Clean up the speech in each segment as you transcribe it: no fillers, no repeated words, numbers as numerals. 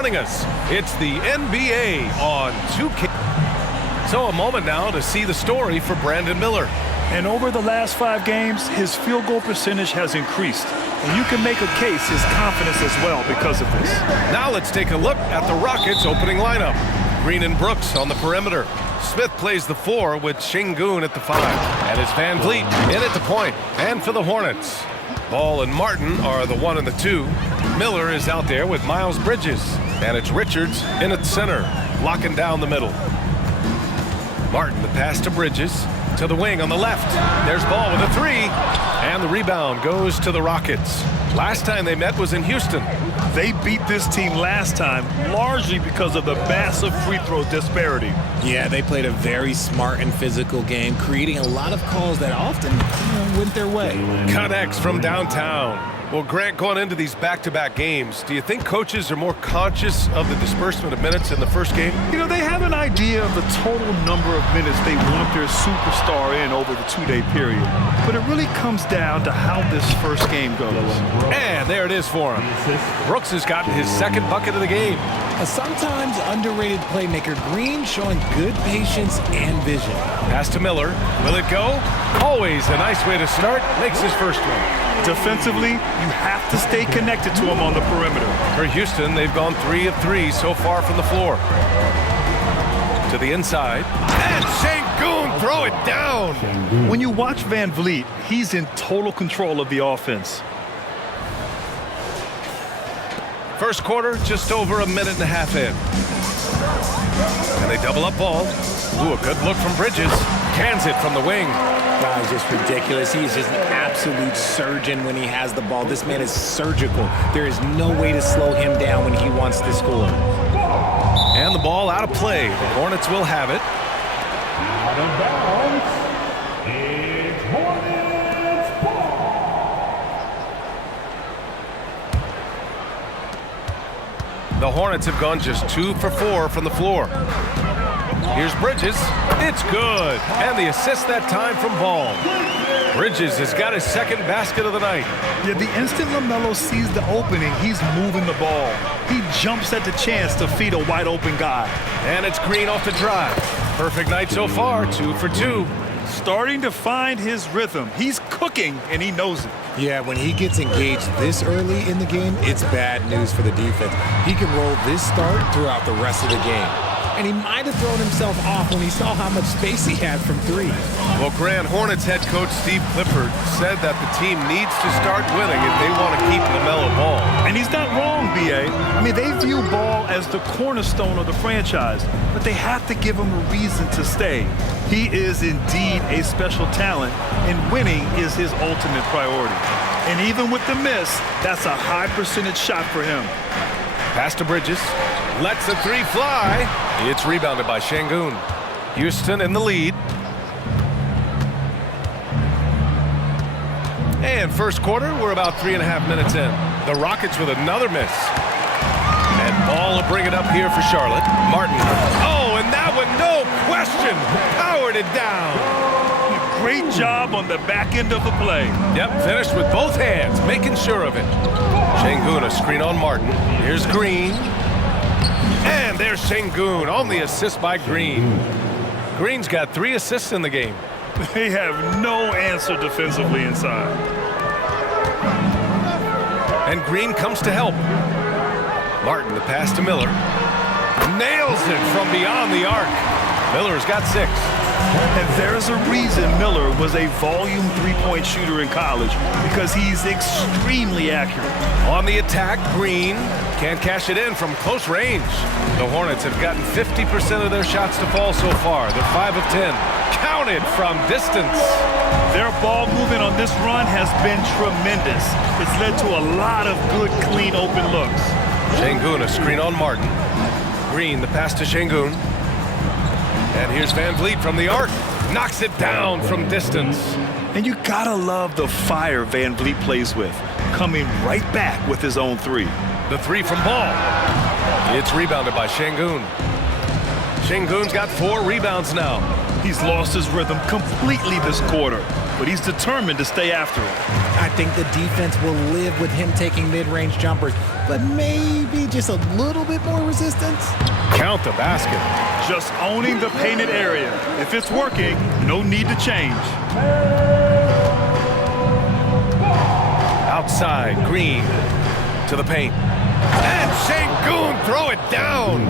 Joining us, it's the NBA on 2K. So a moment now to see the story for Brandon Miller. And over the last 5 games, his field goal percentage has increased. And you can make a case his confidence as well because of this. Now let's take a look at the Rockets' opening lineup. Green and Brooks on the perimeter. Smith plays the 4 with Şengün at the 5. And it's Van Vliet in at the point. And for the Hornets, Ball and Martin are the 1 and the 2. Miller is out there with Miles Bridges. And it's Richards in at center, locking down the middle. Martin, the pass to Bridges. To the wing on the left. There's Ball with a 3. And the rebound goes to the Rockets. Last time they met was in Houston. They beat this team last time largely because of the massive free throw disparity. Yeah, they played a very smart and physical game, creating a lot of calls that often went their way. Connects from downtown. Well, Grant, going into these back-to-back games, do you think coaches are more conscious of the disbursement of minutes in the first game? You know, they have an idea of the total number of minutes they want their superstar in over the 2-day period. But it really comes down to how this first game goes. And there it is for him. Brooks has gotten his second bucket of the game. A sometimes underrated playmaker, Green showing good patience and vision. Pass to Miller. Will it go? Always a nice way to start. Makes his first one. Defensively, you have to stay connected to him on the perimeter. For Houston, they've gone 3 of 3 so far from the floor. To the inside. And Şengün throw it down. When you watch Van Vliet, he's in total control of the offense. First quarter, just over a minute and a half in. And they double up Ball. Ooh, a good look from Bridges. Cans it from the wing. Wow, it's just ridiculous. He is just an absolute surgeon when he has the ball. This man is surgical. There is no way to slow him down when he wants to score. And the ball out of play. The Hornets will have it. Out of bounds. It's Hornets ball. The Hornets have gone just 2 for 4 from the floor. Here's Bridges. It's good. And the assist that time from Ball. Bridges has got his second basket of the night. Yeah, the instant LaMelo sees the opening, he's moving the ball. He jumps at the chance to feed a wide open guy. And it's Green off the drive. Perfect night so far, 2 for 2. Starting to find his rhythm. He's cooking, and he knows it. Yeah, when he gets engaged this early in the game, it's bad news for the defense. He can roll this start throughout the rest of the game. And he might have thrown himself off when he saw how much space he had from 3. Well, Grant, Hornets head coach Steve Clifford said that the team needs to start winning if they want to keep LaMelo Ball. And he's not wrong, B.A. I mean, they view Ball as the cornerstone of the franchise, but they have to give him a reason to stay. He is indeed a special talent, and winning is his ultimate priority. And even with the miss, that's a high percentage shot for him. Pass to Bridges. Lets the 3 fly. It's rebounded by Şengün. Houston in the lead. And first quarter, we're about 3.5 minutes in. The Rockets with another miss. And Ball will bring it up here for Charlotte. Martin. Oh, and that one, no question, powered it down. Great job on the back end of the play. Yep, finished with both hands, making sure of it. Şengün, a screen on Martin. Here's Green. And there's Şengün on the assist by Green. Green's got 3 assists in the game. They have no answer defensively inside. And Green comes to help. Martin, the pass to Miller. Nails it from beyond the arc. Miller's got 6. And there's a reason Miller was a volume 3-point shooter in college, because he's extremely accurate. On the attack, Green can't cash it in from close range. The Hornets have gotten 50% of their shots to fall so far. They're 5 of 10. Counted from distance. Their ball movement on this run has been tremendous. It's led to a lot of good, clean, open looks. Şengün, a screen on Martin. Green, the pass to Şengün. And here's Van Vliet from the arc. Knocks it down from distance. And you gotta love the fire Van Vliet plays with, coming right back with his own 3. The 3 from Ball. It's rebounded by Şengün. Şengün's got 4 rebounds now. He's lost his rhythm completely this quarter. but he's determined to stay after it. I think the defense will live with him taking mid-range jumpers, but maybe just a little bit more resistance. Count the basket. Just owning the painted area. If it's working, no need to change. Outside, Green to the paint. And Şengün throw it down.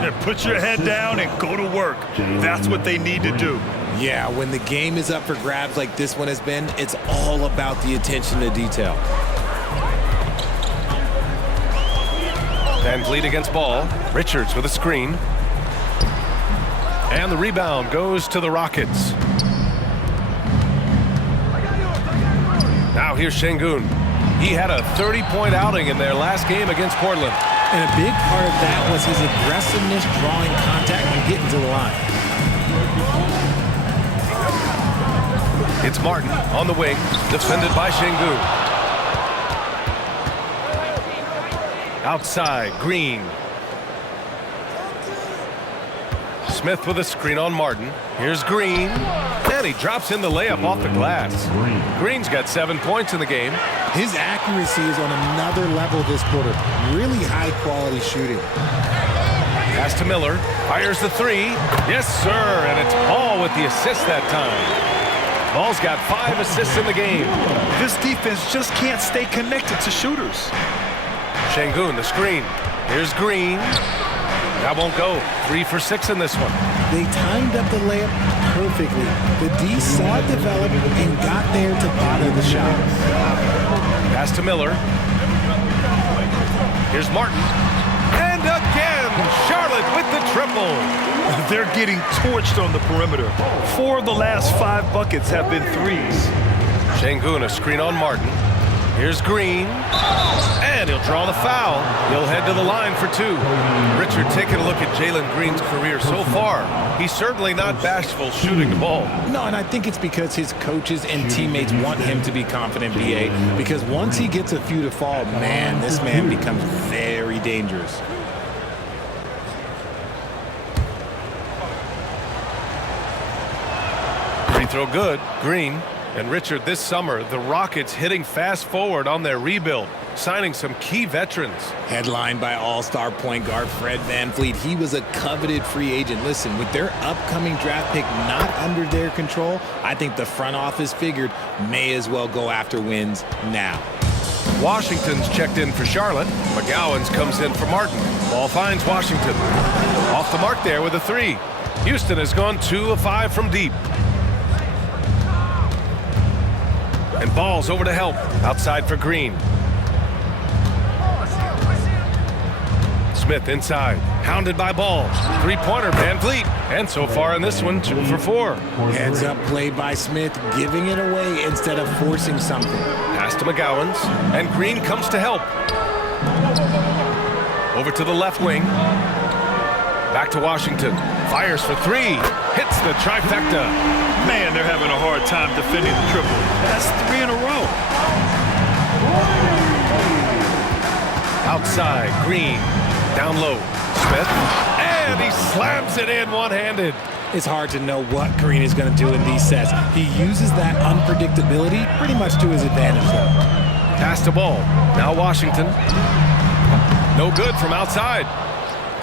And put your head down and go to work. That's what they need to do. Yeah, when the game is up for grabs like this one has been, it's all about the attention to detail. Van Vliet against ball. Richards with a screen. And the rebound goes to the Rockets. Now here's Şengün. He had a 30-point outing in their last game against Portland. And a big part of that was his aggressiveness drawing contact and getting to the line. It's Martin on the wing, defended by Şengün. Outside, Green. Smith with a screen on Martin. Here's Green. And he drops in the layup off the glass. Green's got 7 points in the game. His accuracy is on another level this quarter. Really high-quality shooting. Pass to Miller. Fires the three. Yes, sir. And it's Ball with the assist that time. Ball's got 5 assists in the game. This defense just can't stay connected to shooters. Şengün, the screen. Here's Green. That won't go. 3 for 6 in this one. They timed up the layup perfectly. The D saw it develop and got there to bother the shot. Pass to Miller. Here's Martin. And again, Charlotte with the triple. They're getting torched on the perimeter. 4 of the last 5 buckets have been threes. Şengün, a screen on Martin. Here's Green. And he'll draw the foul. He'll head to the line for 2. Richard, taking a look at Jalen Green's career so far, he's certainly not bashful shooting the ball. No, and I think it's because his coaches and teammates want him to be confident, BA, because once he gets a few to fall, man, this man becomes very dangerous. Free throw good. Green. And Richard, this summer, the Rockets hitting fast forward on their rebuild, signing some key veterans. Headlined by all-star point guard Fred Van Vliet, he was a coveted free agent. Listen, with their upcoming draft pick not under their control, I think the front office figured may as well go after wins now. Washington's checked in for Charlotte. McGowan's comes in for Martin. Ball finds Washington. Off the mark there with a 3. Houston has gone 2 of 5 from deep. And Ball's over to help. Outside for Green. Smith inside. Hounded by Ball. 3-pointer, Van Vliet. And so far in this one, 2 for 4. Heads up play by Smith, giving it away instead of forcing something. Pass to McGowan's. And Green comes to help. Over to the left wing. Back to Washington. Fires for 3. Hits the trifecta. Man, they're having a hard time defending the triple. That's 3 in a row. Outside, Green. Down low. Smith. And he slams it in one-handed. It's hard to know what Green is going to do in these sets. He uses that unpredictability pretty much to his advantage, though. Pass to Ball. Now Washington. No good from outside.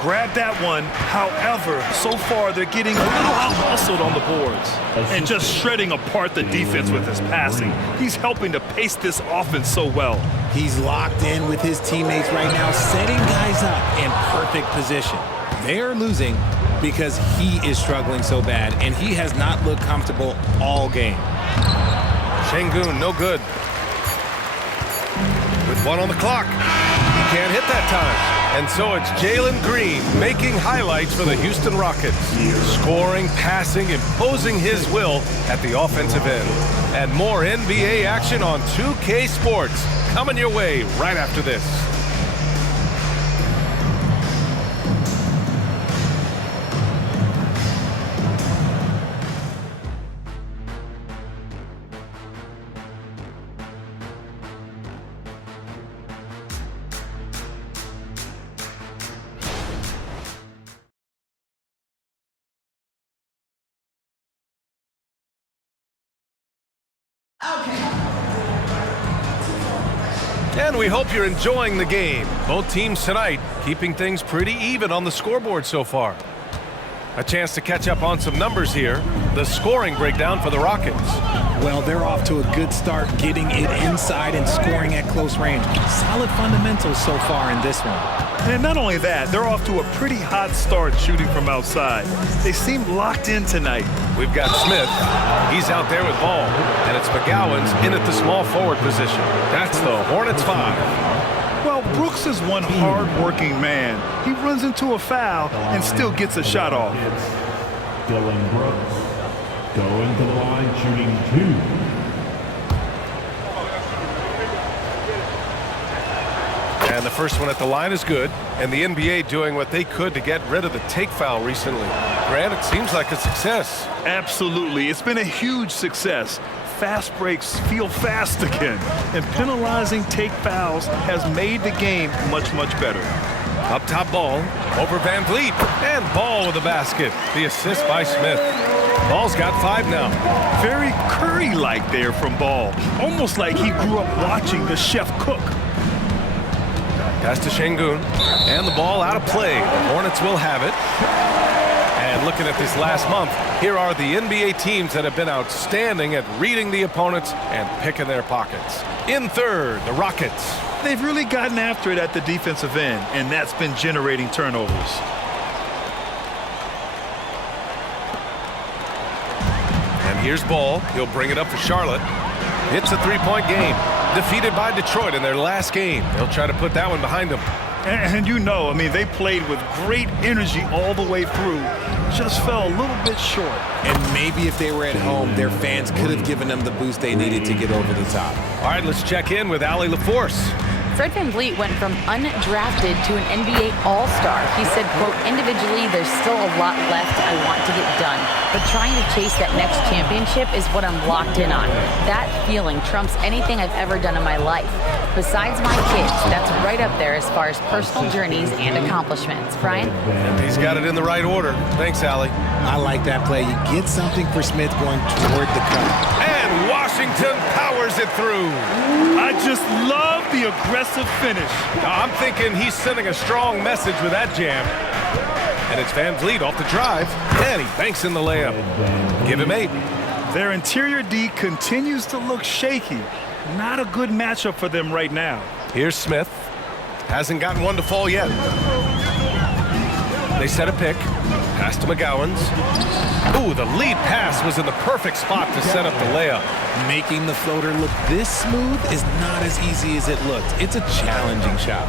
Grab that one. However, so far they're getting a little out-hustled on the boards and just shredding apart the defense with his passing. He's helping to pace this offense so well. He's locked in with his teammates right now, setting guys up in perfect position. They are losing because he is struggling so bad, and he has not looked comfortable all game. Şengün, no good. With 1 on the clock. He can't hit that time. And so it's Jalen Green making highlights for the Houston Rockets. Scoring, passing, imposing his will at the offensive end. And more NBA action on 2K Sports coming your way right after this. And we hope you're enjoying the game. Both teams tonight keeping things pretty even on the scoreboard so far. A chance to catch up on some numbers here. The scoring breakdown for the Rockets. Well, they're off to a good start getting it inside and scoring at close range. Solid fundamentals so far in this one. And not only that, they're off to a pretty hot start shooting from outside. They seem locked in tonight. We've got Smith. He's out there with ball. And it's McGowan's in at the small forward position. That's the Hornets 5. Well, Brooks is one hard-working man. He runs into a foul and still gets a shot off. Dylan Brooks going to the line, shooting 2. And the first one at the line is good. And the NBA doing what they could to get rid of the take foul recently. Grant, it seems like a success. Absolutely. It's been a huge success. Fast breaks feel fast again. And penalizing take fouls has made the game much, much better. Up top Ball, over Van Vliet, and Ball with the basket. The assist by Smith. Ball's got 5 now. Very Curry-like there from Ball. Almost like he grew up watching the chef cook. Pass to Şengün, and the ball out of play. The Hornets will have it. And looking at this last month, here are the NBA teams that have been outstanding at reading the opponents and picking their pockets. In third, the Rockets. They've really gotten after it at the defensive end, and that's been generating turnovers. And here's Ball. He'll bring it up for Charlotte. It's a 3-point game. Defeated by Detroit in their last game. They'll try to put that one behind them. And you know, I mean, they played with great energy all the way through. Just fell a little bit short. And maybe if they were at home, their fans could have given them the boost they needed to get over the top. All right, let's check in with Allie LaForce. Fred VanVleet went from undrafted to an NBA All-Star. He said, quote, individually, there's still a lot left I want to get done, but trying to chase that next championship is what I'm locked in on. That feeling trumps anything I've ever done in my life. Besides my kids, that's right up there as far as personal journeys and accomplishments. Brian? He's got it in the right order. Thanks, Allie. I like that play. You get something for Smith going toward the cup. And Washington powers it through. I just love the aggressive finish. I'm thinking he's sending a strong message with that jam. And it's Van Vliet off the drive, and he banks in the layup. Give him 8. Their interior D continues to look shaky. Not a good matchup for them right now. Here's Smith. Hasn't gotten one to fall yet. They set a pick. Pass to McGowan's. Ooh, the lead pass was in the perfect spot to set up the layup. Making the floater look this smooth is not as easy as it looked. It's a challenging shot.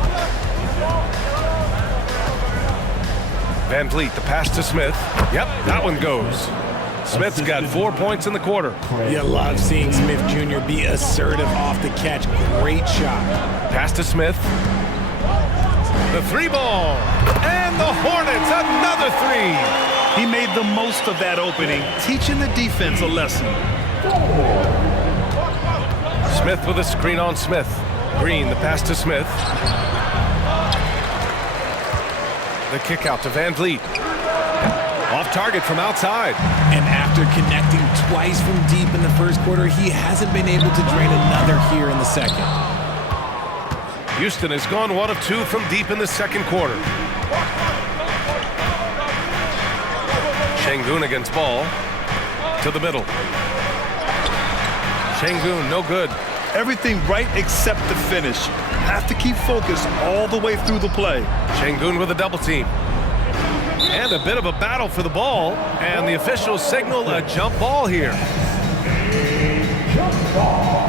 Van Vliet, the pass to Smith. Yep, that one goes. Smith's got 4 points in the quarter. You love seeing Smith Jr. be assertive off the catch. Great shot. Pass to Smith. The 3-ball. And the Hornets, another 3. He made the most of that opening, teaching the defense a lesson. Smith with a screen on Smith. Green, the pass to Smith. The kick out to Van Vliet. Off target from outside. And after connecting twice from deep in the first quarter, he hasn't been able to drain another here in the second. Houston has gone 1 of 2 from deep in the second quarter. Şengün against Ball. To the middle. Şengün, no good. Everything right except the finish. Have to keep focused all the way through the play. Şengün with a double team. And a bit of a battle for the ball. And the officials signal a jump ball here. Jump ball.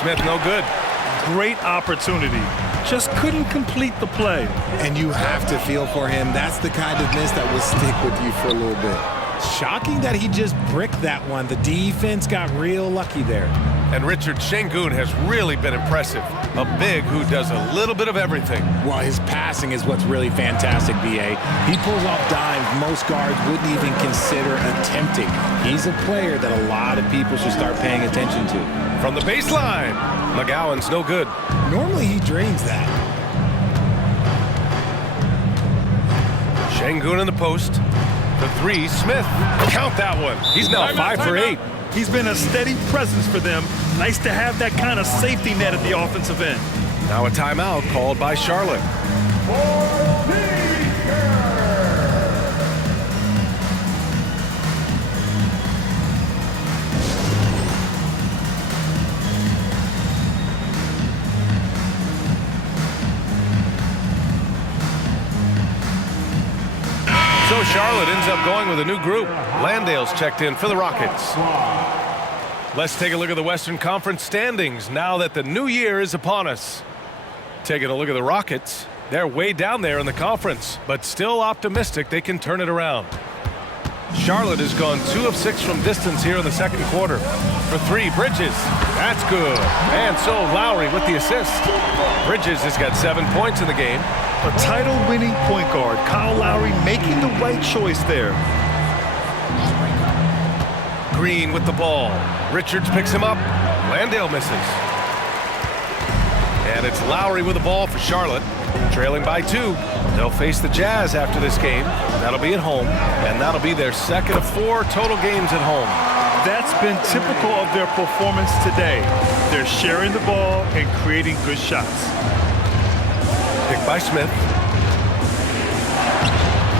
Smith, no good. Great opportunity. Just couldn't complete the play. And you have to feel for him. That's the kind of miss that will stick with you for a little bit. Shocking that he just bricked that one. The defense got real lucky there. And Richard, Şengün has really been impressive. A big who does a little bit of everything. Well, his passing is what's really fantastic, B.A. He pulls off dimes most guards wouldn't even consider attempting. He's a player that a lot of people should start paying attention to. From the baseline, McGowan's no good. Normally he drains that. Şengün in the post. For three, Smith. Count that one. He's now 5 for 8. He's been a steady presence for them. Nice to have that kind of safety net at the offensive end. Now a timeout called by Charlotte. So Charlotte ends up going with a new group. Landale's checked in for the Rockets. Let's take a look at the Western Conference standings now that the new year is upon us. Taking a look at the Rockets, they're way down there in the conference, but still optimistic they can turn it around. Charlotte has gone 2 of 6 from distance here in the second quarter. For three, Bridges. That's good. And so Lowry with the assist. Bridges has got 7 points in the game. A title-winning point guard, Kyle Lowry, making the right choice there. Green with the ball. Richards picks him up. Landale misses. And it's Lowry with the ball for Charlotte. Trailing by 2. They'll face the Jazz after this game. That'll be at home. And that'll be their second of 4 total games at home. That's been typical of their performance today. They're sharing the ball and creating good shots. Picked by Smith.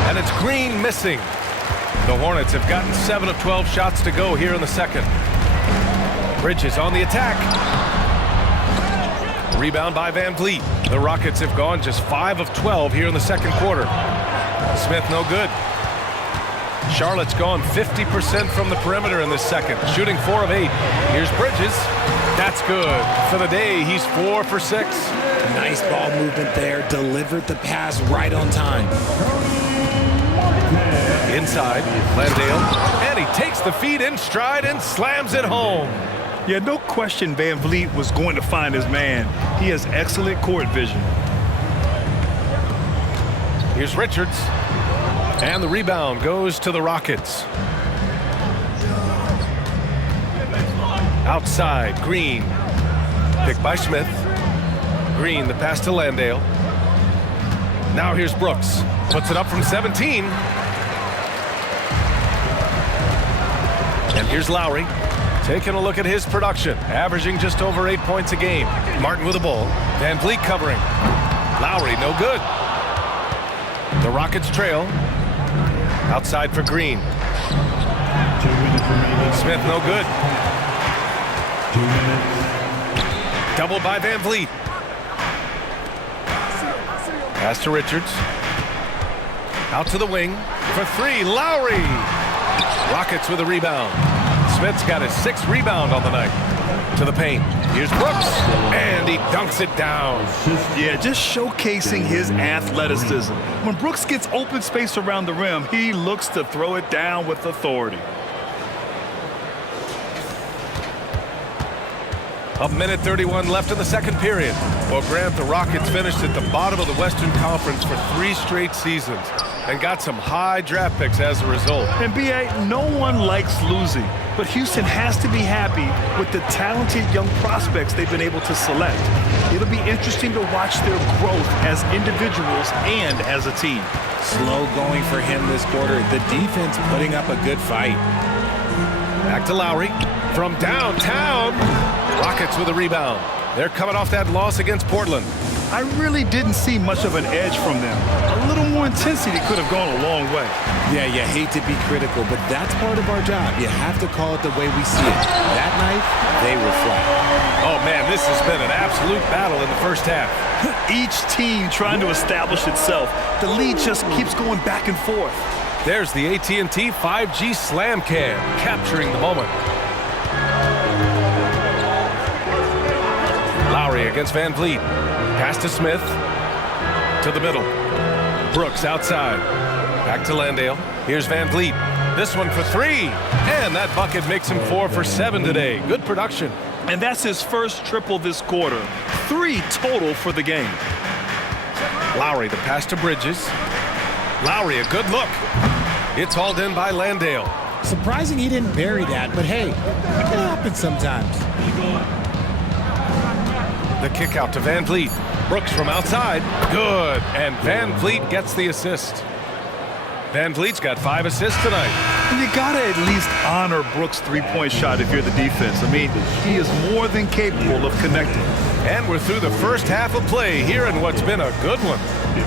And it's Green missing. The Hornets have gotten 7 of 12 shots to go here in the second. Bridges on the attack. Rebound by Van Vliet. The Rockets have gone just 5 of 12 here in the second quarter. Smith no good. Charlotte's gone 50% from the perimeter in this second, shooting 4 of 8. Here's Bridges. That's good. For the day, he's 4 for 6. Nice ball movement there. Delivered the pass right on time. Inside, Landale. And he takes the feed in stride and slams it home. Yeah, no question Van Vliet was going to find his man. He has excellent court vision. Here's Richards. And the rebound goes to the Rockets. Outside, Green. Picked by Smith. Green, the pass to Landale. Now here's Brooks. Puts it up from 17. And here's Lowry. Taking a look at his production. Averaging just over 8 points a game. Martin with the ball. Van Vliet covering. Lowry, no good. The Rockets trail. Outside for Green. 2 minutes remaining. Smith, no good. 2 minutes. Doubled by Van Vliet. Pass to Richards. Out to the wing. For 3, Lowry. Rockets with a rebound. Smith's got his 6th rebound on the night. To the paint. Here's Brooks. And he dunks it down. Yeah, just showcasing his athleticism. When Brooks gets open space around the rim, he looks to throw it down with authority. A minute 31 left in the second period. Well, Grant, the Rockets finished at the bottom of the Western Conference for 3 straight seasons and got some high draft picks as a result. And B.A., no one likes losing, but Houston has to be happy with the talented young prospects they've been able to select. It'll be interesting to watch their growth as individuals and as a team. Slow going for him this quarter. The defense putting up a good fight. Back to Lowry. From downtown, Rockets with a rebound. They're coming off that loss against Portland. I really didn't see much of an edge from them. A little more intensity could have gone a long way. Yeah, you hate to be critical, but that's part of our job. You have to call it the way we see it. That night, they were flat. Oh, man, this has been an absolute battle in the first half. Each team trying to establish itself. The lead just keeps going back and forth. There's the AT&T 5G Slam Cam, capturing the moment. Lowry against Van Vliet. Pass to Smith. To the middle. Brooks outside. Back to Landale. Here's Van Vliet. This one for 3. And that bucket makes him 4 for 7 today. Good production. And that's his first triple this quarter. 3 total for the game. Lowry, the pass to Bridges. Lowry, a good look. It's hauled in by Landale. Surprising he didn't bury that, but hey, it happens sometimes. The kick out to Van Vliet. Brooks from outside. Good. And Van Vliet gets the assist. Van Vliet's got 5 assists tonight. And you got to at least honor Brooks' three-point shot if you're the defense. I mean, he is more than capable of connecting. And we're through the first half of play here in what's been a good one.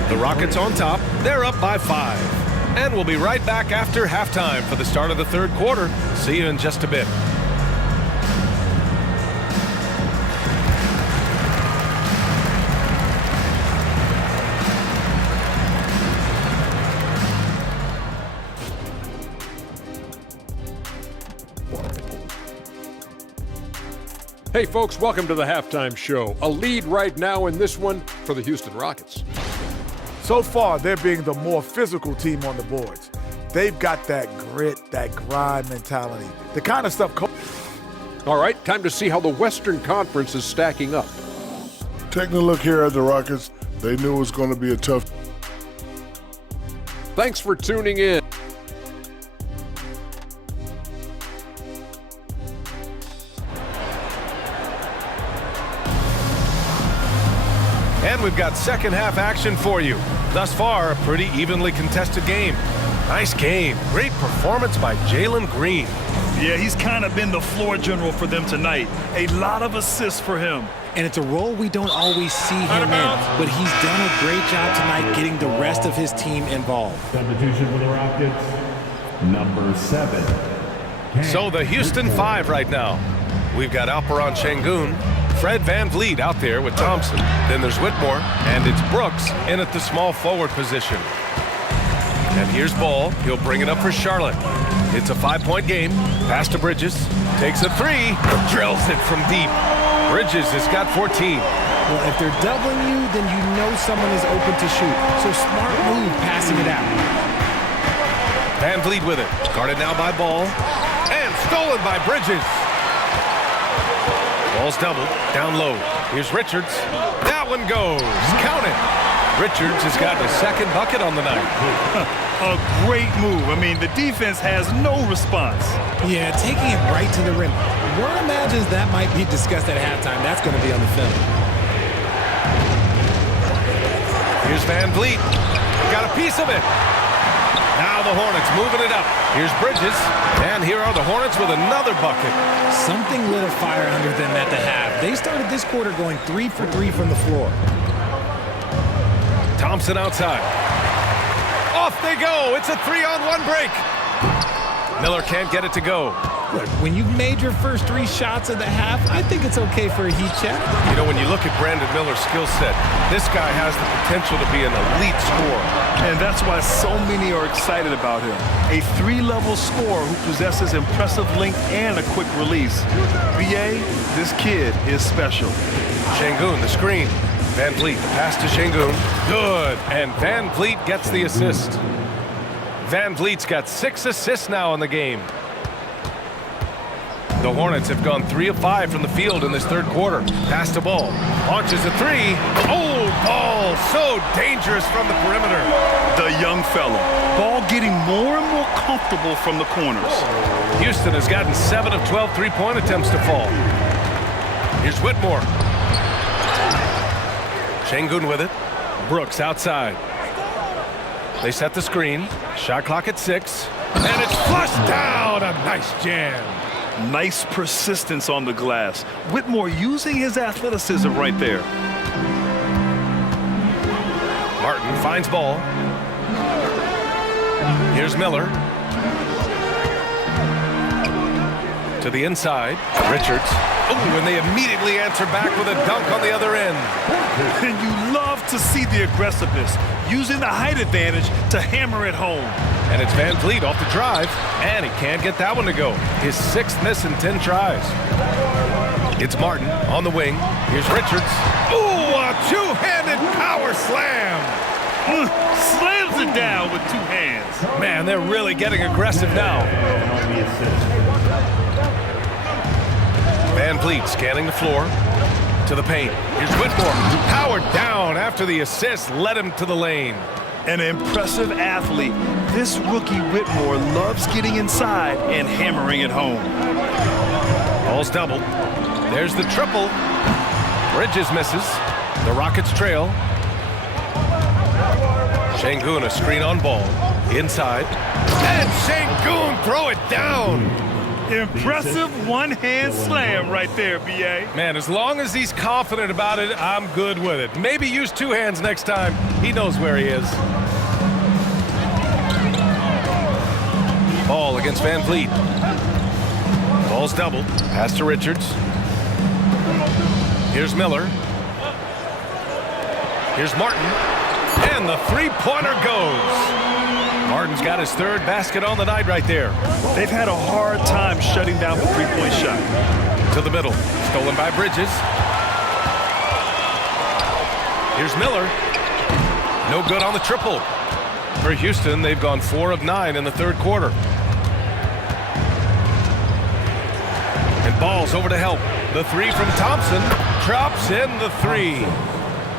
The Rockets on top. They're up by 5. And we'll be right back after halftime for the start of the third quarter. See you in just a bit. Hey folks, welcome to the halftime show. A lead right now in this one for the Houston Rockets. So far, they're being the more physical team on the boards. They've got that grit, that grind mentality, the kind of stuff. All right, time to see how the Western Conference is stacking up. Taking a look here at the Rockets, they knew it was going to be a tough. Thanks for tuning in. And we've got second half action for you. Thus far, a pretty evenly contested game. Nice game. Great performance by Jalen Green. Yeah, he's kind of been the floor general for them tonight. A lot of assists for him. And it's a role we don't always see him in, but he's done a great job tonight getting the rest of his team involved. Substitution for the Rockets, number 7. So the Houston 5 right now. We've got Alperon Şengün, Fred Van Vliet out there with Thompson. Then there's Whitmore, and it's Brooks in at the small forward position. And here's Ball. He'll bring it up for Charlotte. It's a 5-point game. Pass to Bridges. Takes a 3. Drills it from deep. Bridges has got 14. Well, if they're doubling you, then you know someone is open to shoot. So smart move passing it out. Van Vliet with it. Guarded now by Ball. And stolen by Bridges. Ball's doubled. Down low. Here's Richards. That one goes. Count it. Richards has gotten a second bucket on the night. A great move. I mean, the defense has no response. Yeah, taking it right to the rim. One imagines that might be discussed at halftime. That's going to be on the film. Here's Van Vliet. Got a piece of it. Now the Hornets moving it up. Here's Bridges. And here are the Hornets with another bucket. Something lit a fire under them at the half. They started this quarter going 3 for 3 from the floor. Thompson outside. Off they go. It's a 3-on-1 break. Miller can't get it to go. Look, when you've made your first 3 shots of the half, I think it's okay for a heat check. You know, when you look at Brandon Miller's skill set, this guy has the potential to be an elite scorer. And that's why so many are excited about him. A 3-level scorer who possesses impressive length and a quick release. BA, this kid is special. Şengün, the screen. Van Vliet, the pass to Şengün. Good. And Van Vliet gets the assist. Van Vliet's got 6 assists now in the game. The Hornets have gone 3 of 5 from the field in this third quarter. Pass to Ball. Launches a 3. Oh, Ball so dangerous from the perimeter. The young fella. Ball getting more and more comfortable from the corners. Houston has gotten 7 of 12 3-point attempts to fall. Here's Whitmore. Şengün with it. Brooks outside. They set the screen. Shot clock at 6. And it's flushed down. A nice jam. Nice persistence on the glass. Whitmore using his athleticism right there. Martin finds Ball. Here's Miller. To the inside. Richards. Oh, and they immediately answer back with a dunk on the other end. And you love to see the aggressiveness, using the height advantage to hammer it home. And it's Van Vliet off the drive, and he can't get that one to go. His 6th miss in 10 tries. It's Martin on the wing. Here's Richards. Ooh, a 2-handed power slam. Slams it down with 2 hands. Man, they're really getting aggressive now. Van Vliet scanning the floor to the paint. Here's Whitmore. Powered down after the assist led him to the lane. An impressive athlete. This rookie Whitmore loves getting inside and hammering it home. Ball's doubled. There's the triple. Bridges misses. The Rockets trail. Şengün a screen on Ball. Inside. And Şengün throw it down. Impressive one-hand slam right there, B.A. Man, as long as he's confident about it, I'm good with it. Maybe use two hands next time. He knows where he is. Ball against Van Vliet. Ball's doubled. Pass to Richards. Here's Miller. Here's Martin. And the three-pointer goes. Martin's got his third basket on the night right there. They've had a hard time shutting down the three-point shot. To the middle. Stolen by Bridges. Here's Miller. No good on the triple. For Houston, they've gone 4 of 9 in the third quarter. And Ball's over to help. The three from Thompson. Drops in the three.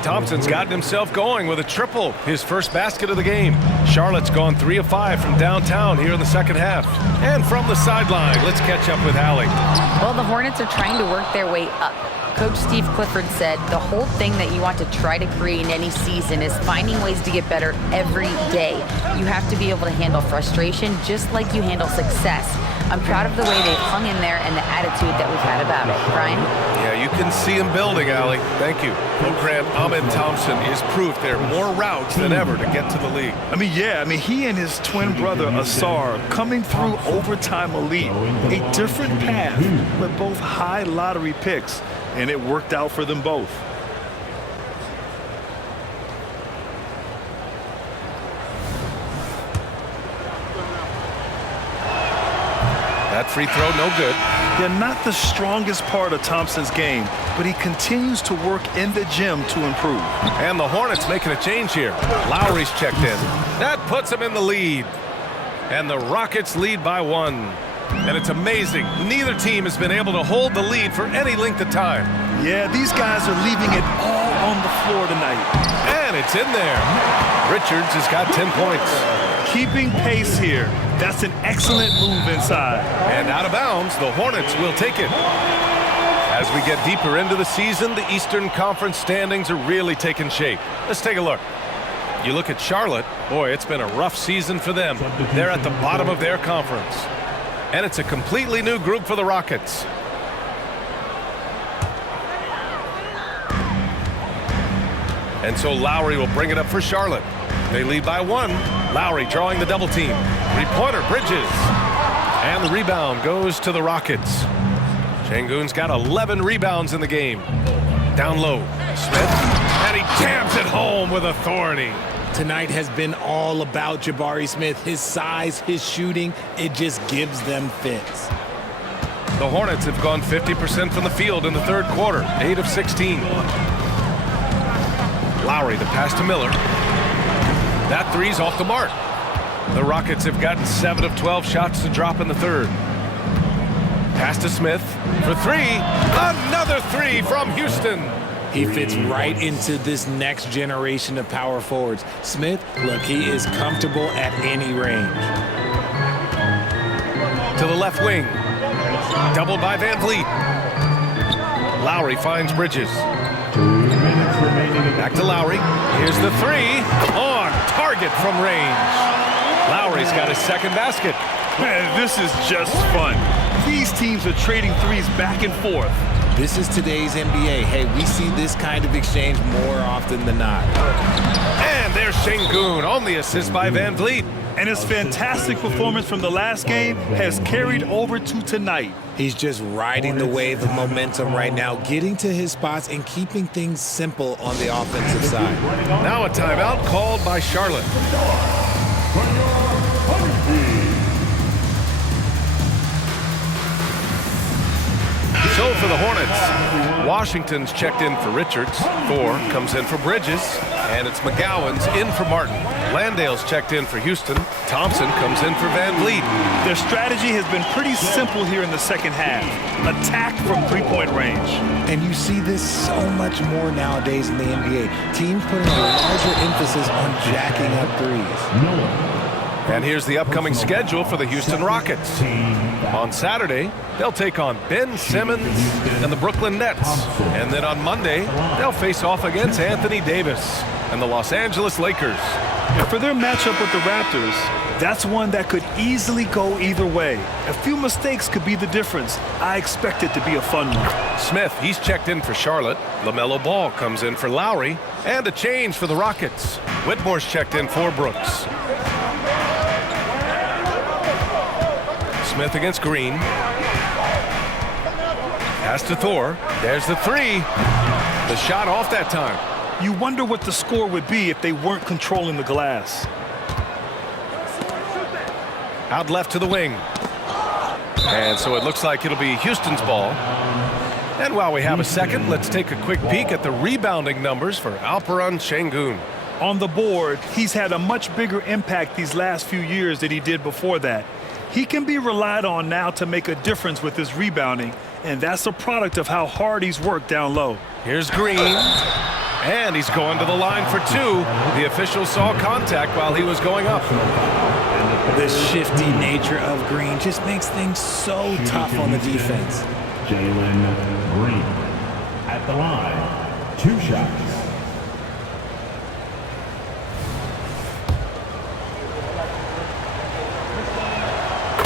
Thompson's gotten himself going with a triple, his first basket of the game. Charlotte's gone 3 of 5 from downtown here in the second half. And from the sideline, let's catch up with Allie. Well, the Hornets are trying to work their way up. Coach Steve Clifford said the whole thing that you want to try to create in any season is finding ways to get better every day. You have to be able to handle frustration just like you handle success. I'm proud of the way they've hung in there and the attitude that we've had about it. Brian? Yeah, you can see him building, Allie. Thank you. Program Ahmed Thompson is proof there are more routes than ever to get to the league. He and his twin brother, Asar, coming through overtime elite. A different path, but both high lottery picks, and it worked out for them both. That free throw, no good. They're not the strongest part of Thompson's game, but he continues to work in the gym to improve. And the Hornets making a change here. Lowry's checked in. That puts him in the lead. And the Rockets lead by 1. And it's amazing. Neither team has been able to hold the lead for any length of time. Yeah, these guys are leaving it all on the floor tonight. And it's in there. Richards has got 10 points. Keeping pace here. That's an excellent move inside. And out of bounds, the Hornets will take it. As we get deeper into the season, the Eastern Conference standings are really taking shape. Let's take a look. You look at Charlotte, boy, it's been a rough season for them. They're at the bottom of their conference. And it's a completely new group for the Rockets. And so Lowry will bring it up for Charlotte. They lead by 1. Lowry drawing the double team. Three-pointer, Bridges. And the rebound goes to the Rockets. Şengün's got 11 rebounds in the game. Down low, Smith. And he jams it home with authority. Tonight has been all about Jabari Smith. His size, his shooting, it just gives them fits. The Hornets have gone 50% from the field in the third quarter, 8 of 16. Lowry, the pass to Miller. That three's off the mark. The Rockets have gotten 7 of 12 shots to drop in the third. Pass to Smith for 3. Another 3 from Houston. He fits right into this next generation of power forwards. Smith, look, he is comfortable at any range. To the left wing. Doubled by Van Vliet. Lowry finds Bridges. Back to Lowry. Here's the 3. On target from range. Lowry's got his second basket. Man, this is just fun. These teams are trading threes back and forth. This is today's NBA. Hey, we see this kind of exchange more often than not. And there's Şengün on the assist by Van Vliet. And his fantastic performance from the last game has carried over to tonight. He's just riding the wave of momentum right now, getting to his spots and keeping things simple on the offensive side. Now a timeout called by Charlotte. So for the Hornets, Washington's checked in for Richards. 4 comes in for Bridges. And it's McGowan's in for Martin. Landale's checked in for Houston. Thompson comes in for Van Vliet. Their strategy has been pretty simple here in the second half. Attack from three-point range. And you see this so much more nowadays in the NBA. Teams putting a larger emphasis on jacking up threes. And here's the upcoming schedule for the Houston Rockets. On Saturday, they'll take on Ben Simmons and the Brooklyn Nets. And then on Monday, they'll face off against Anthony Davis and the Los Angeles Lakers. And for their matchup with the Raptors, that's one that could easily go either way. A few mistakes could be the difference. I expect it to be a fun one. Smith, he's checked in for Charlotte. LaMelo Ball comes in for Lowry. And a change for the Rockets. Whitmore's checked in for Brooks. Smith against Green. Pass to Thor. There's the three. The shot off that time. You wonder what the score would be if they weren't controlling the glass. Out left to the wing. And so it looks like it'll be Houston's ball. And while we have a second, let's take a quick peek at the rebounding numbers for Alperen Sengun. On the board, he's had a much bigger impact these last few years than he did before that. He can be relied on now to make a difference with his rebounding, and that's a product of how hard he's worked down low. Here's Green, and he's going to the line for two. The official saw contact while he was going up. The shifty nature of Green just makes things so tough on the defense. Jalen Green at the line. 2 shots.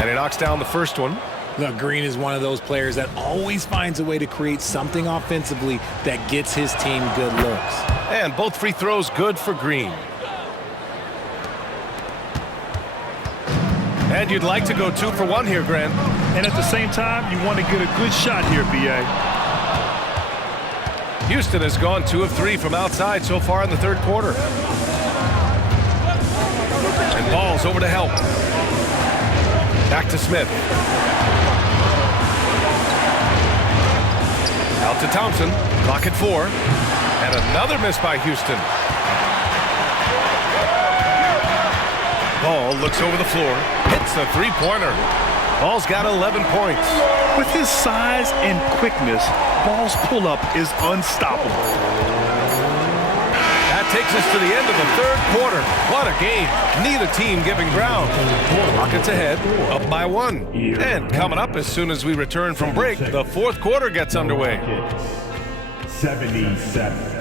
And he knocks down the first one. Look, Green is one of those players that always finds a way to create something offensively that gets his team good looks. And both free throws good for Green. And you'd like to go 2 for 1 here, Grant. And at the same time, you want to get a good shot here, B.A. Houston has gone 2 of 3 from outside so far in the third quarter. And Ball's over to help. Back to Smith. Out to Thompson. Clock at 4. And another miss by Houston. Ball looks over the floor. Hits a three-pointer. Ball's got 11 points. With his size and quickness, Ball's pull-up is unstoppable. That takes us to the end of the third quarter. What a game. Neither team giving ground. Rockets ahead, up by 1. And coming up as soon as we return from break, the fourth quarter gets underway. 77.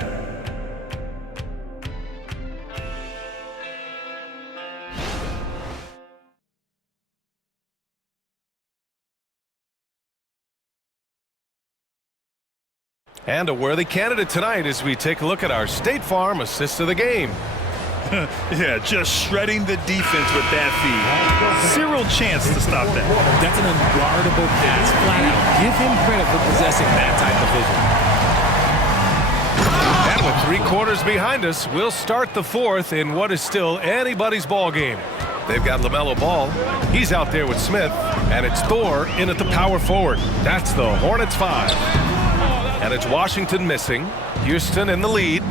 And a worthy candidate tonight as we take a look at our State Farm assist of the game. Yeah, just shredding the defense with that feed. Zero chance to stop that. That's an unguardable pass, flat out. Give him credit for possessing that type of vision. And with 3 quarters behind us, we'll start the fourth in what is still anybody's ball game. They've got LaMelo Ball. He's out there with Smith. And it's Thor in at the power forward. That's the Hornets 5. And it's Washington missing. Houston in the lead.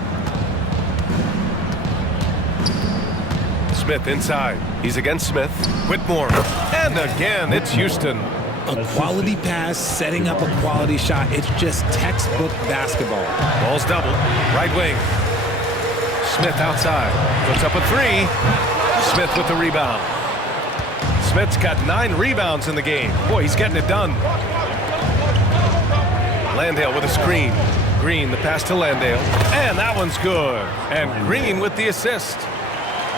Smith inside. He's against Smith. Whitmore. And again, it's Houston. A quality pass, setting up a quality shot. It's just textbook basketball. Ball's double. Right wing. Smith outside. Puts up a 3. Smith with the rebound. Smith's got 9 rebounds in the game. Boy, he's getting it done. Landale with a screen. Green, the pass to Landale. And that one's good. And Green with the assist.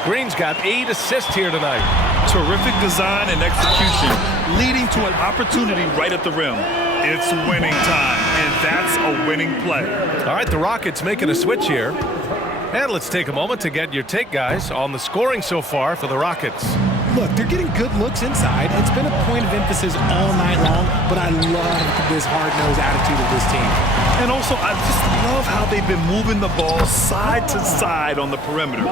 Green's got 8 assists here tonight. Terrific design and execution, leading to an opportunity right at the rim. It's winning time, and that's a winning play. All right, the Rockets making a switch here. And let's take a moment to get your take, guys, on the scoring so far for the Rockets. Look, they're getting good looks inside. It's been a point of emphasis all night long, but I love this hard-nosed attitude of this team. And also, I just love how they've been moving the ball side to side on the perimeter.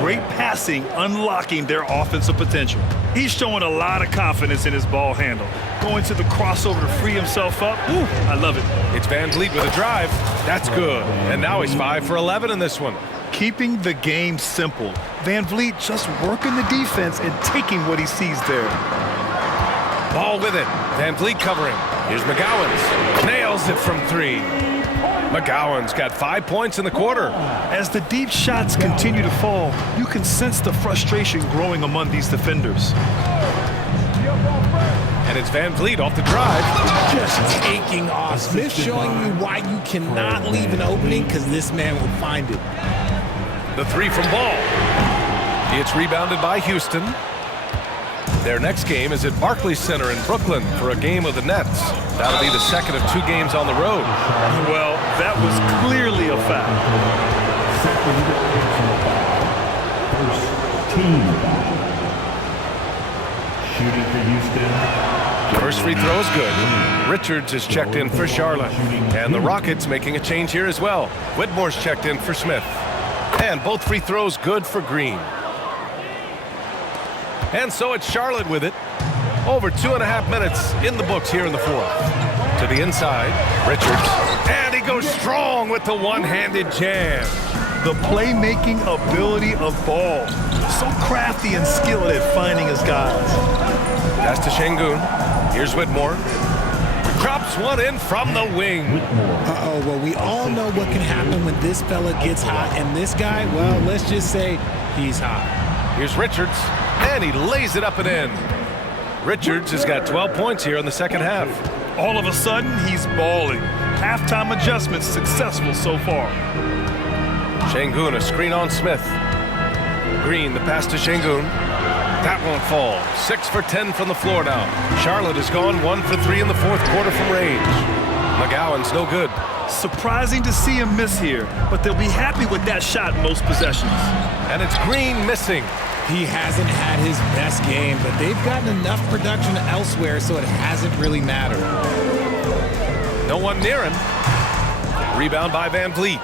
Great passing, unlocking their offensive potential. He's showing a lot of confidence in his ball handle. Going to the crossover to free himself up. Ooh, I love it. It's Van Vliet with a drive. That's good. And now he's 5 for 11 in this one. Keeping the game simple. Van Vliet just working the defense and taking what he sees there. Ball with it. Van Vliet covering. Here's McGowan's. Nails it from 3. McGowan's got 5 points in the quarter. As the deep shots continue to fall, you can sense the frustration growing among these defenders. And it's Van Vliet off the drive. Just taking off. Smith showing you why you cannot leave an opening because this man will find it. The 3 from Ball. It's rebounded by Houston. Their next game is at Barclays Center in Brooklyn for a game of the Nets. That'll be the second of 2 games on the road. Well, that was clearly a foul. Second personal foul. First team foul. Shooting for Houston. First free throw is good. Richards is checked in for Charlotte. And the Rockets making a change here as well. Whitmore's checked in for Smith. And both free throws good for Green. And so it's Charlotte with it. Over 2.5 minutes in the books here in the fourth. To the inside, Richards. And he goes strong with the one-handed jam. The playmaking ability of Ball. So crafty and skilled at finding his guys. Pass to Şengün. Here's Whitmore. Drops one in from the wing. Uh-oh, well, we all know what can happen when this fella gets hot. And this guy, well, let's just say he's hot. Here's Richards. And he lays it up and in. Richards has got 12 points here in the second half. All of a sudden, he's balling. Halftime adjustments successful so far. Şengün, a screen on Smith. Green, the pass to Şengün. That won't fall. 6 for 10 from the floor now. Charlotte has gone 1 for 3 in the fourth quarter from range. McGowan's no good. Surprising to see him miss here, but they'll be happy with that shot most possessions. And it's Green missing. He hasn't had his best game, but they've gotten enough production elsewhere, so it hasn't really mattered. No one near him. Rebound by Van Vliet.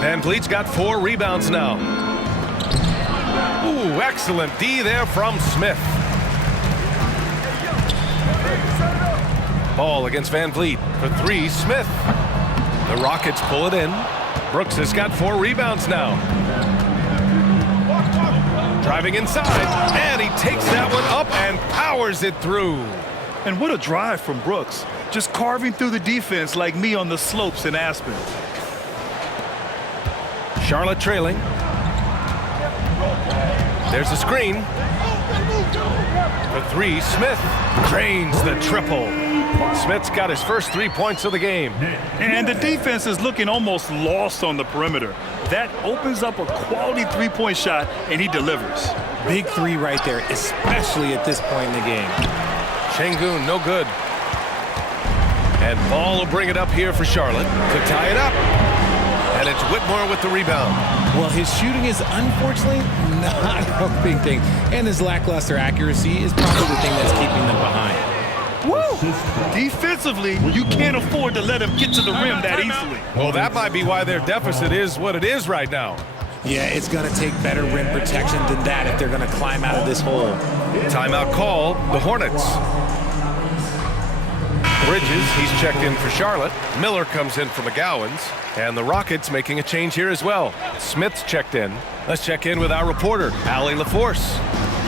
Van Vliet's got 4 rebounds now. Ooh, excellent D there from Smith. Ball against Van Vliet for 3, Smith. The Rockets pull it in. Brooks has got 4 rebounds now. Driving inside, and he takes that one up and powers it through. And what a drive from Brooks. Just carving through the defense like me on the slopes in Aspen. Charlotte trailing. There's a screen. For 3, Smith drains the triple. Smith's got his first 3 points of the game. And the defense is looking almost lost on the perimeter. That opens up a quality three-point shot, and he delivers. Big 3 right there, especially at this point in the game. Şengün, no good. And Ball will bring it up here for Charlotte to tie it up. And it's Whitmore with the rebound. Well, his shooting is unfortunately not a big thing. And his lackluster accuracy is probably the thing that's keeping them behind. Woo! Defensively, you can't afford to let him get to the rim that easily. Well, that might be why their deficit is what it is right now. Yeah, it's going to take better rim protection than that if they're going to climb out of this hole. Timeout called, the Hornets. Bridges, he's checked in for Charlotte. Miller comes in for McGowan's. And the Rockets making a change here as well. Smith's checked in. Let's check in with our reporter, Allie LaForce.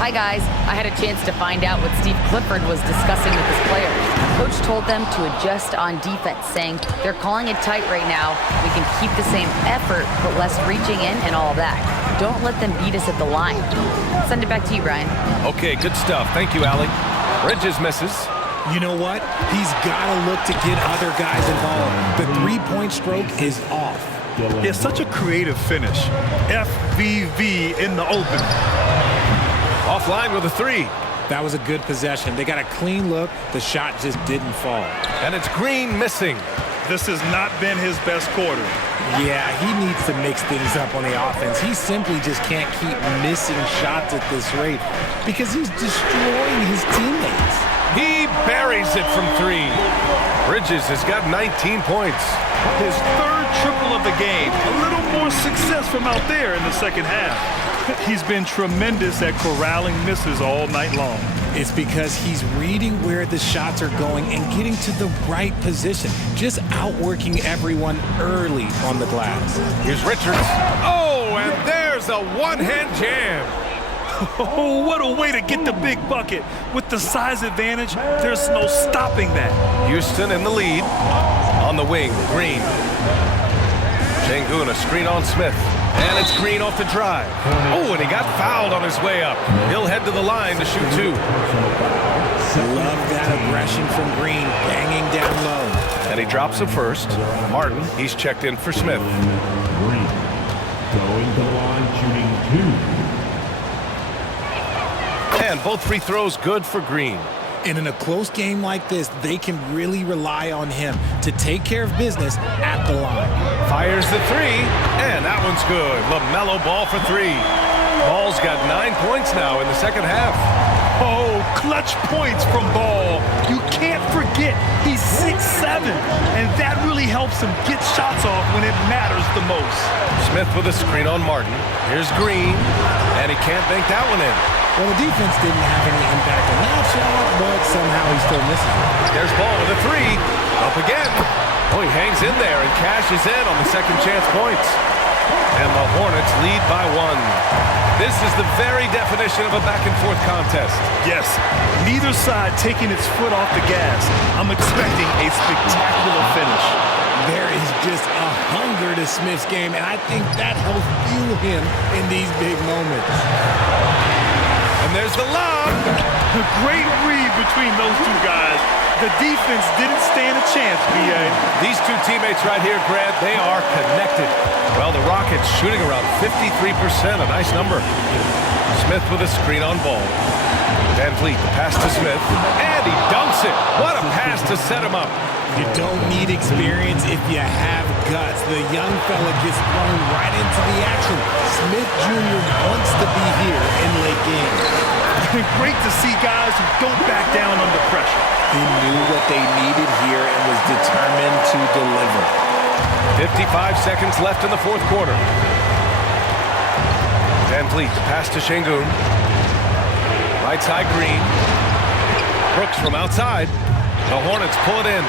Hi, guys. I had a chance to find out what Steve Clifford was discussing with his players. Coach told them to adjust on defense, saying they're calling it tight right now. We can keep the same effort, but less reaching in and all that. Don't let them beat us at the line. Send it back to you, Brian. Okay, good stuff. Thank you, Allie. Bridges misses. You know what? He's got to look to get other guys involved. The three-point stroke is off. It's such a creative finish. FVV in the open. Offline with a 3. That was a good possession. They got a clean look. The shot just didn't fall. And it's Green missing. This has not been his best quarter. Yeah, he needs to mix things up on the offense. He simply just can't keep missing shots at this rate because he's destroying his teammates. He buries it from 3. Bridges has got 19 points. His 3rd triple of the game. A little more success from out there in the second half. He's been tremendous at corralling misses all night long. It's because he's reading where the shots are going and getting to the right position. Just outworking everyone early on the glass. Here's Richards. Oh, and there's a one-hand jam. Oh, what a way to get the big bucket. With the size advantage, there's no stopping that. Houston in the lead. On the wing, Green. Şengün, a screen on Smith. And it's Green off the drive. Oh, and he got fouled on his way up. He'll head to the line to shoot 2. Love that aggression from Green, banging down low. And he drops it first. Martin, he's checked in for Smith. Green going to the line, shooting 2. And both free throws good for Green. And in a close game like this, they can really rely on him to take care of business at the line. Fires the three, and that one's good. LaMelo Ball for three. Ball's got 9 points now in the second half. Oh, clutch points from Ball. You can't forget he's 6'7", and that really helps him get shots off when it matters the most. Smith with a screen on Martin. Here's Green, and he can't bank that one in. Well, the defense didn't have any impact on that shot, but somehow he still misses it. There's Ball with a three. Up again. Oh, he hangs in there and cashes in on the second chance points. And the Hornets lead by 1. This is the very definition of a back-and-forth contest. Yes, neither side taking its foot off the gas. I'm expecting a spectacular finish. There is just a hunger to Smith's game, and I think that helps fuel him in these big moments. And there's the lob. A great read between those two guys. The defense didn't stand a chance, B.A. These two teammates right here, Grant, they are connected. Well, the Rockets shooting around 53%, a nice number. Smith with a screen on Ball. Van Vliet, the pass to Smith, and he dunks it. What a pass to set him up. You don't need experience if you have guts. The young fella gets thrown right into the action. Smith Jr. wants to be here in late games. Great to see guys who don't back down under pressure. He knew what they needed here and was determined to deliver. 55 seconds left in the fourth quarter. Van Vliet, the pass to Şengün. Right side, Green. Brooks from outside. The Hornets pull it in.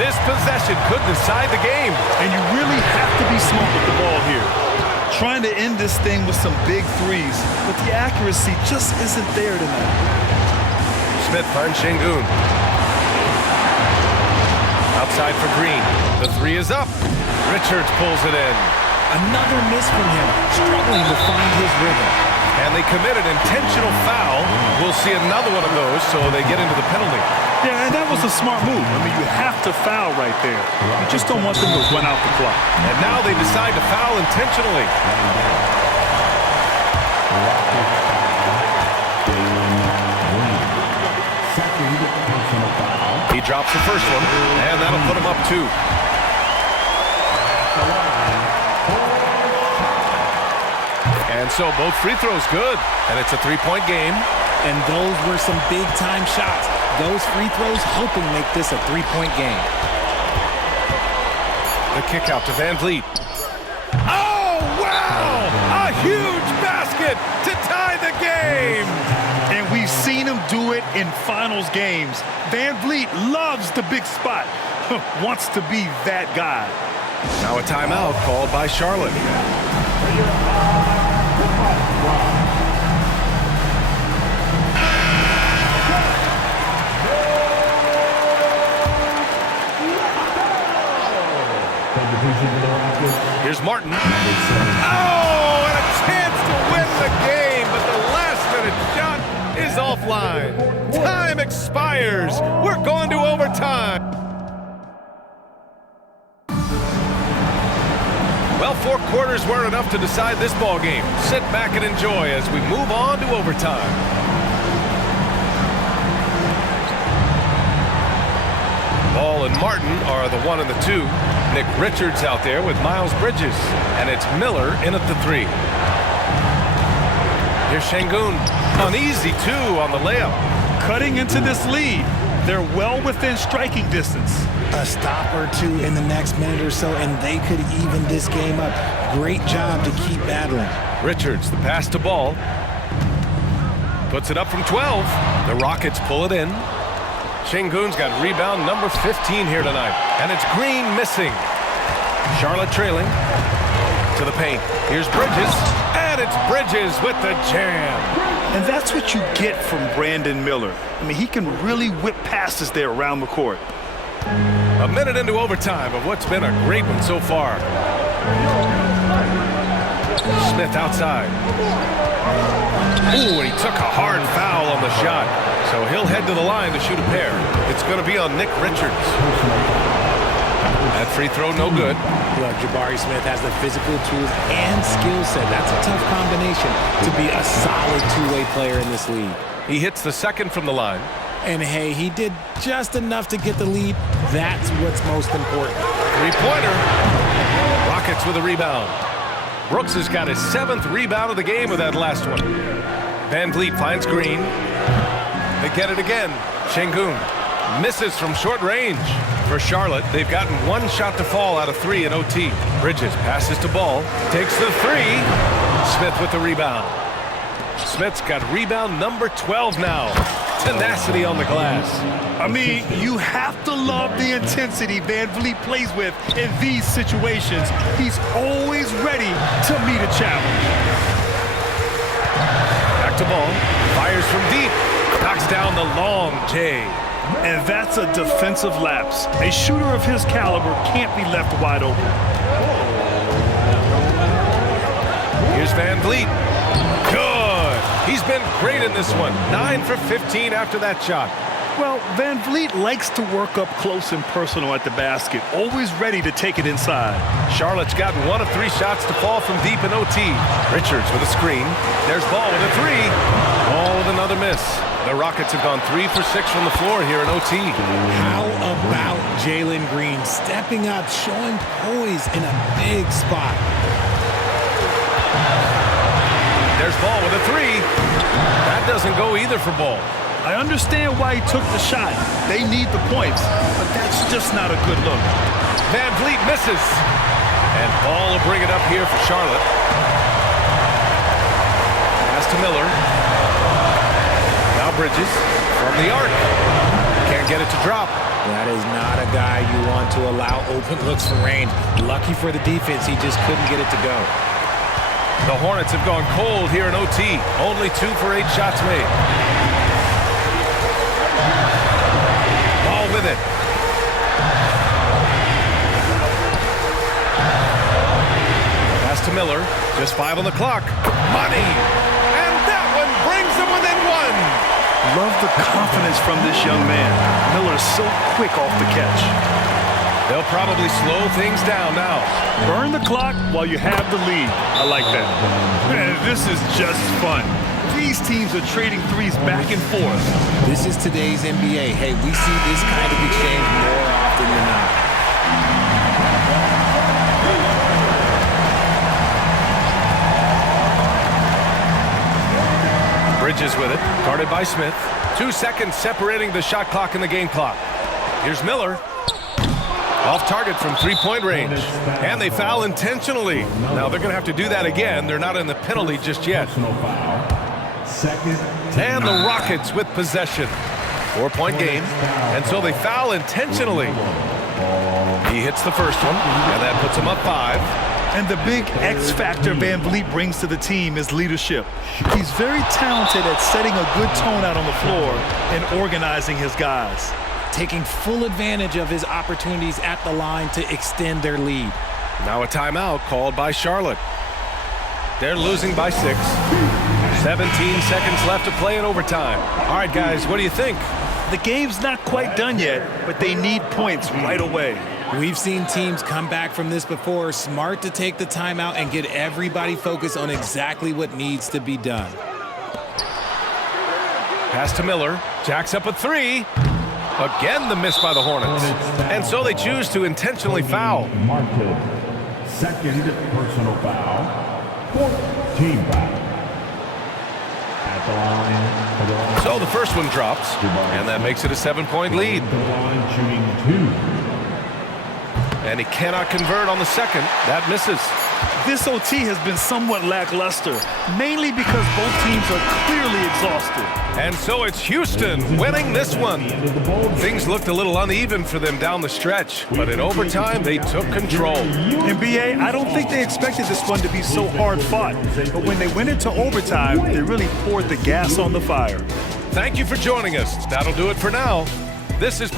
This possession could decide the game. And you really have to be smart with the ball here. Trying to end this thing with some big threes, but the accuracy just isn't there tonight. Smith finds Şengün. Outside for Green. The three is up. Richards pulls it in. Another miss from him, struggling to find his rhythm. And they committed intentional foul. We'll see another one of those, so they get into the penalty. Yeah, and that was a smart move. I mean, you have to foul right there. You just don't want them to run out the clock. And now they decide to foul intentionally. He drops the first one, and that'll put him up 2. And so both free throws good, and it's a 3-point game. And those were some big-time shots. Those free throws helping make this a 3-point game. The kick out to Van Vliet. Oh, wow! A huge basket to tie the game! And we've seen him do it in finals games. Van Vliet loves the big spot. Wants to be that guy. Now a timeout called by Charlotte. Here's Martin. Oh, and a chance to win the game, but the last-minute shot is offline. Time expires. We're going to overtime. Well, 4 quarters weren't enough to decide this ball game. Sit back and enjoy as we move on to overtime. Ball and Martin are the 1 and the 2. Nick Richards out there with Miles Bridges. And it's Miller in at the 3. Here's Şengün. An easy 2 on the layup. Cutting into this lead. They're well within striking distance. A stop or two in the next minute or so, and they could even this game up. Great job to keep battling. Richards, the pass to Ball. Puts it up from 12. The Rockets pull it in. Şengün's got rebound number 15 here tonight. And it's Green missing. Charlotte trailing to the paint. Here's Bridges. And it's Bridges with the jam. And that's what you get from Brandon Miller. I mean, he can really whip passes there around the court. A minute into overtime of what's been a great one so far. Smith outside. Ooh, and he took a hard foul on the shot. So he'll head to the line to shoot a pair. It's going to be on Nick Richards. That free throw, no good. Look, Jabari Smith has the physical tools and skill set. That's a tough combination to be a solid two-way player in this league. He hits the second from the line. And hey, he did just enough to get the lead. That's what's most important. Three-pointer. Rockets with a rebound. Brooks has got his 7th rebound of the game with that last one. Van Vliet finds Green. They get it again. Şengün misses from short range. For Charlotte, they've gotten 1 shot to fall out of 3 in OT. Bridges passes to Ball. Takes the 3. Smith with the rebound. Smith's got rebound number 12 now. Tenacity on the glass. I mean, you have to love the intensity Van Vliet plays with in these situations. He's always ready to meet a challenge. Back to Ball. Fires from deep. Knocks down the long J. And that's a defensive lapse. A shooter of his caliber can't be left wide open. Here's Van Vliet. Good. He's been great in this one. 9 for 15 after that shot. Well, Van Vliet likes to work up close and personal at the basket, always ready to take it inside. Charlotte's gotten 1 of 3 shots to fall from deep in OT. Richards with a screen. There's Ball with a 3. Ball with another miss. The Rockets have gone 3 for 6 from the floor here in OT. How about Jalen Green stepping up, showing poise in a big spot? There's Ball with a 3. That doesn't go either for Ball. I understand why he took the shot. They need the points, but that's just not a good look. Van Vliet misses. And Ball will bring it up here for Charlotte. Pass to Miller. Now Bridges from the arc. Can't get it to drop. That is not a guy you want to allow open looks from range. Lucky for the defense, he just couldn't get it to go. The Hornets have gone cold here in OT. Only 2 for 8 shots made. Ball with it. Pass to Miller. Just 5 on the clock. Money! And that one brings them within 1. Love the confidence from this young man. Miller's so quick off the catch. They'll probably slow things down now. Burn the clock while you have the lead. I like that. Man, this is just fun. These teams are trading threes back and forth. This is today's NBA. Hey, we see this kind of exchange more often than not. Bridges with it, guarded by Smith. 2 seconds separating the shot clock and the game clock. Here's Miller. Off target from 3-point range. And they foul intentionally. Now they're going to have to do that again. They're not in the penalty just yet. And the Rockets with possession. 4-point game. And so they foul intentionally. He hits the first one, and that puts him up 5. And the big X factor Van Vliet brings to the team is leadership. He's very talented at setting a good tone out on the floor and organizing his guys. Taking full advantage of his opportunities at the line to extend their lead. Now a timeout called by Charlotte. They're losing by 6. 17 seconds left to play in overtime. All right, guys, what do you think? The game's not quite done yet, but they need points right away. We've seen teams come back from this before. Smart to take the timeout and get everybody focused on exactly what needs to be done. Pass to Miller. Jacks up a 3. Again, the miss by the Hornets. And so they choose to intentionally foul. Martin, second personal foul, 4th team foul. At the line. So the first one drops, and that makes it a 7-point lead. The line shooting 2. And he cannot convert on the second. That misses. This OT has been somewhat lackluster, mainly because both teams are clearly exhausted. And so it's Houston winning this one. Things looked a little uneven for them down the stretch, but in overtime, they took control. NBA, I don't think they expected this one to be so hard-fought, but when they went into overtime, they really poured the gas on the fire. Thank you for joining us. That'll do it for now. This is